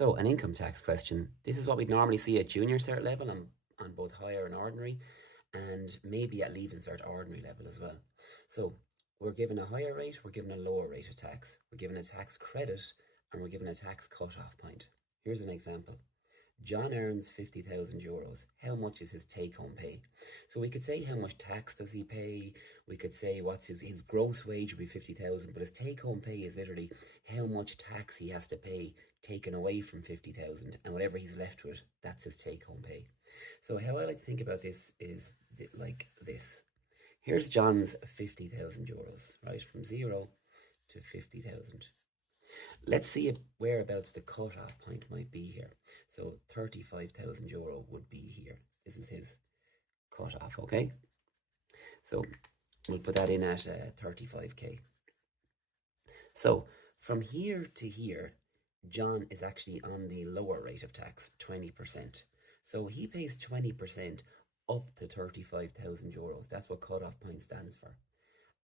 So an income tax question. This is what we'd normally see at junior cert level on both higher and ordinary, and maybe at leaving cert ordinary level as well. So we're given a higher rate, we're given a lower rate of tax, we're given a tax credit, and we're given a tax cut-off point. Here's an example. John earns €50,000. How much is his take-home pay? So we could say how much tax does he pay. We could say what's his gross wage would be 50,000, but his take-home pay is literally how much tax he has to pay taken away from 50,000, and whatever he's left with, that's his take-home pay. So how I like to think about this is like this. Here's John's €50,000, right? From 0 to 50,000. Let's see whereabouts the cut-off point might be here. So €35,000 would be here. This is his cut-off, okay? So we'll put that in at 35k. So from here to here, John is actually on the lower rate of tax, 20%. So he pays 20% up to €35,000. That's what cut-off point stands for.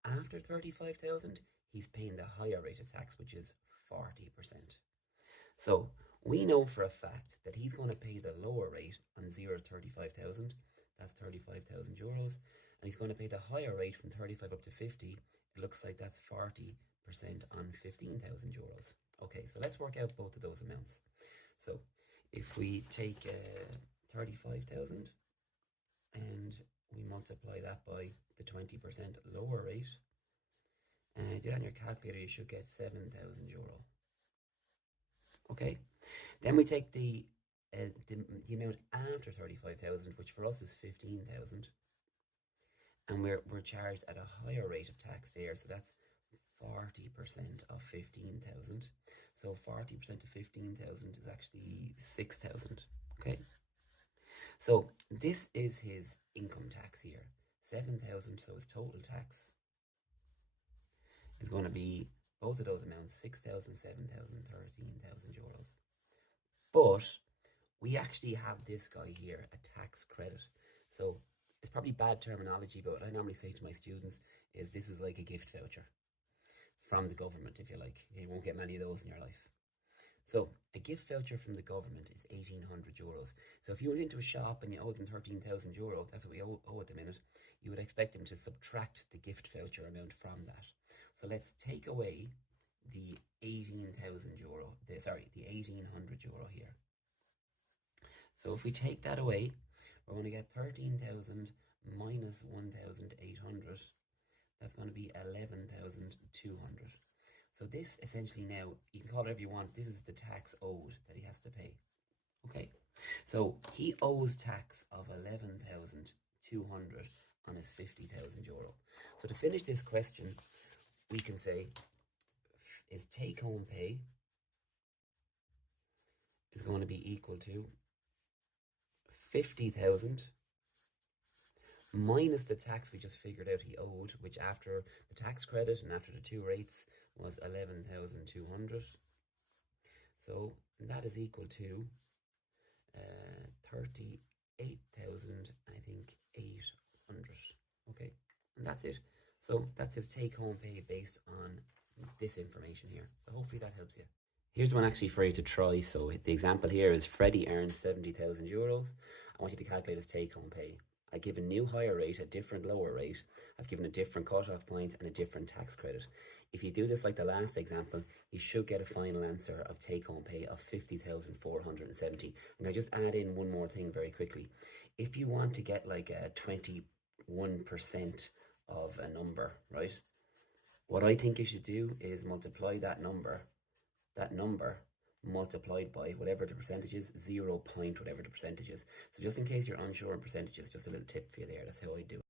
After 35,000, he's paying the higher rate of tax, which is 40%. So we know for a fact that he's going to pay the lower rate on 0 to 35,000. That's €35,000. And he's going to pay the higher rate from 35 up to 50. It looks like that's 40% on €15,000. Okay, so let's work out both of those amounts. So if we take 35,000 and we multiply that by the 20% lower rate, and do that on your calculator, you should get €7,000. Okay, then we take the amount after 35,000, which for us is 15,000, and we're charged at a higher rate of tax there, so that's 40% of 15,000. So 40% of 15,000 is actually 6,000. Okay, so this is his income tax here, 7,000. So his total tax is going to be both of those amounts, 6,000, 7,000, 13,000 euros. But we actually have this guy here, a tax credit. So it's probably bad terminology, but what I normally say to my students is this is like a gift voucher from the government, if you like. You won't get many of those in your life. So a gift voucher from the government is €1,800. So if you went into a shop and you owed them €13,000, that's what we owe at the minute, you would expect them to subtract the gift voucher amount from that. So let's take away the €18,000, the €1,800 here. So if we take that away, we're going to get 13,000 minus 1,800. That's going to be 11,200. So this essentially now, you can call it whatever you want, this is the tax owed that he has to pay. Okay, so he owes tax of 11,200 on his €50,000. So to finish this question, we can say his take-home pay is going to be equal to 50,000 minus the tax we just figured out he owed, which after the tax credit and after the two rates was 11,200. So that is equal to 38,000, I think, 800. Okay, and that's it. So that's his take-home pay based on this information here. So hopefully that helps you. Here's one actually for you to try. So the example here is Freddie earns €70,000. I want you to calculate his take-home pay. I give a new higher rate, a different lower rate. I've given a different cut-off point and a different tax credit. If you do this like the last example, you should get a final answer of take-home pay of 50,470. And I just add in one more thing very quickly. If you want to get like a 21% of a number, right? What I think you should do is multiply that number multiplied by whatever the percentage is, 0 point whatever the percentage is. So just in case you're unsure on percentages, just a little tip for you there. That's how I do it.